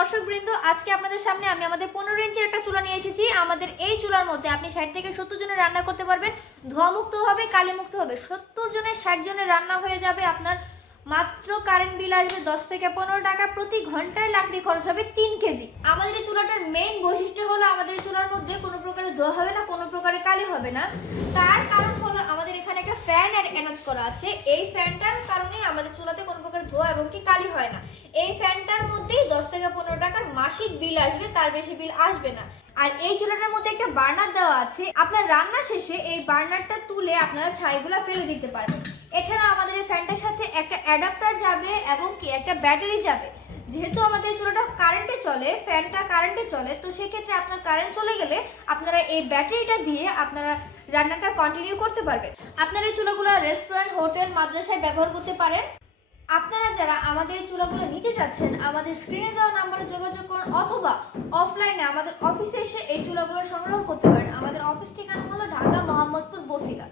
দর্শক বৃন্দ আজকে আপনাদের সামনে আমি আমাদের পনেরো ইঞ্চের একটা চুলা নিয়ে এসেছি। আমাদের এই চুলার মধ্যে আপনি ষাট থেকে সত্তর জনের রান্না করতে পারবেন। ধোয়ামুক্ত হবে কালিমুক্ত হবে। সত্তর জনের ষাট জনের রান্না হয়ে যাবে আপনার। মাত্র কারেন্ট বিল আসবে দশ থেকে পনেরো টাকা। প্রতি ঘন্টায় লাকড়ি খরচ হবে তিন কেজি। আমাদের এই চুলাটার মেইন বৈশিষ্ট্য হলো আমাদের চুলার মধ্যে কোনো প্রকারের ধোয়া হবে না, কোনো প্রকারের কালি হবে না। তার কারণ হলো আমাদের এখানে একটা ফ্যান আর অ্যানাউন্স করা আছে। এই ফ্যানটার কারণে আমাদের চুলাতে কোনো প্রকার ধোয়া এবং কি কালি হয় না। এই ফ্যানটার মধ্যেই দশ থেকে পনেরো টাকার মাসিক বিল আসবে, তার বেশি বিল আসবে না। আর এই চুলাটার মধ্যে একটা বার্নার দেওয়া আছে। আপনার রান্না শেষে এই বার্নারটা তুলে আপনারা ছাইগুলা ফেলে দিতে পারবেন। এছাড়া আমাদের এই ফ্যানটার সাথে একটা অ্যাডাপ্টার যাবে এবং কি একটা ব্যাটারি যাবে। যেহেতু আমাদের চুলাটা কারেন্টে চলে, ফ্যানটা কারেন্টে চলে, তো সেক্ষেত্রে আপনার কারেন্ট চলে গেলে আপনারা এই ব্যাটারিটা দিয়ে আপনারা রান্নাটা কন্টিনিউ করতে পারবেন। আপনারা এই চুলাগুলো রেস্টুরেন্ট, হোটেল, মাদ্রাসায় ব্যবহার করতে পারেন। আপনারা যারা আমাদের এই চুলাগুলো নিতে যাচ্ছেন, আমাদের স্ক্রিনে দেওয়া নাম্বারে যোগাযোগ করুন অথবা অফলাইনে আমাদের অফিসে এসে এই চুলাগুলো সংগ্রহ করতে পারেন। আমাদের অফিস ঠিকানা হলো ঢাকা মোহাম্মদপুর বসিলা